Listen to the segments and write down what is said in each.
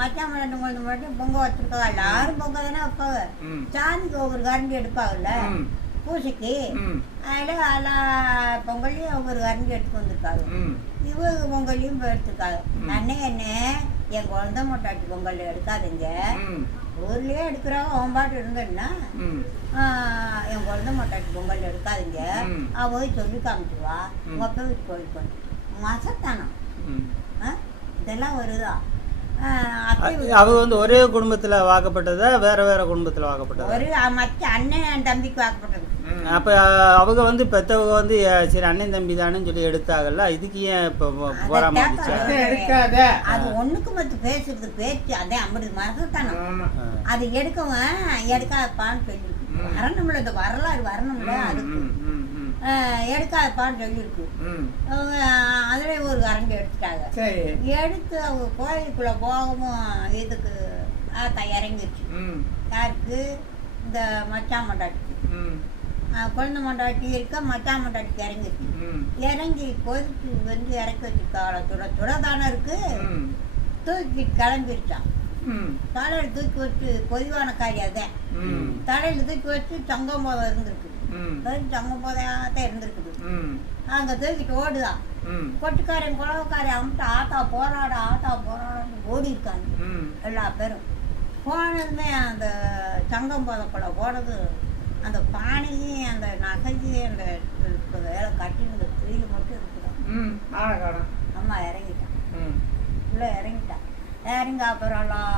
மச்சான் ரெண்டு மூணு மட்டும் பொங்க வச்சிருக்காங்க எல்லாரும் பொங்க தானே வைப்பாங்க. சாமிக்கு ஒவ்வொரு கரண்டி எடுப்பாங்கல்ல. பூசைக்கு. அதில் எல்லா பொங்கலையும் ஒவ்வொரு கரண்டி எடுத்து வந்திருக்காங்க. இவங்க பொங்கலையும் இப்போ எடுத்துருக்காங்க. அண்ணே என்ன என் குழந்தை மொட்டாட்டி பொங்கல் எடுக்காதீங்க. ஊர்லயே எடுக்கிறவங்க அவன் பாட்டு இருந்தேன்னா என் குழந்தை மொட்டாட்டி பொங்கல் எடுக்காதீங்க. அவ போய் சொல்லி காமிச்சிருவா ம். உங்க அப்பா வீட்டு கோயிலுக்கு மசத்தானம்? இதெல்லாம் வருதா அவங்க வந்து ஒரே குடும்பத்துல வாக்கப்பட்டதா வேற வேற குடும்பத்துல வாக்கப்பட்டதா? ஒரு மச்ச அண்ணன் தம்பிக்கு வாக்கப்பட்டது. அப்ப அவங்க வந்து பெத்தவங்க வந்து சரி அண்ணன் தம்பி தானேன்னு சொல்லி எடுத்தாங்கல்ல இதுக்கு ஏன் இப்ப பொ- பொறாம வந்துச்சா? அத்தை எடுக்காத. அது ஒண்ணுக்கு மத்து பேசுறது பேச்சு அதே ஐம்பது ஆ. அது எடுக்கவன் எடுக்காதப்பான்னு சொல்லி. வரணும்ல இந்த வரலாறு வரணும்ல. அதுக்கு. எடுக்காதப்பான்னு சொல்லியிருக்கு அதிலே கரண்டி எடுத்துட்டாங்க சரி எடுத்து அவங்க கோயிலுக்குள்ள போகவும் இதுக்கு ஆத்தா இறங்கிடுச்சு. யாருக்கு இந்த மச்சான் மண்டாட்டி. குழந்தை மண்டாட்டி இருக்க மச்சான் மண்டாட்டிக்கு இறங்கிடுச்சு. இறங்கி கோயிலுக்கு வந்து இறக்கி வச்சிருக்காள சுட சுட தானே இருக்கு ம். தூக்கி கிளம்பிடுச்சான் ம். தலையில் தூக்கி வச்சு பொதுவான காரியம் அதான். தலையில் தூக்கி வச்சு சங்கம் போதை இருந்திருக்கு சங்கம் போதையாத்தான் இருந்திருக்குது ம். அங்கே தூக்கிட்டு ஓடுதான். கொட்டுக்காரன் குளவுக்காரன் அம்பிட்டு ஆத்தா போராட ஆத்தா போராடன்னு ஓடி இருக்காங்க. எல்லா பேரும். போனதுமே அந்த சங்கம் போதக்குள்ள போனது அந்த பானையும் அந்த நகையும் அந்த வேலை கட்டி இந்த துயில் மட்டும் இருக்குதான். அம்மா இறங்கிட்டான் ம். உள்ள இறங்கிட்டான் இறங்க அப்புறம் எல்லாம்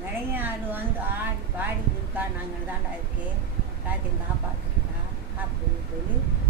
நிறைய அது வந்து ஆடி பாடி இருக்கா. நாங்கள் தாண்டா இருக்கே. எல்லாத்தையும் காப்பாற்றிட்டா அப்படின்னு சொல்லி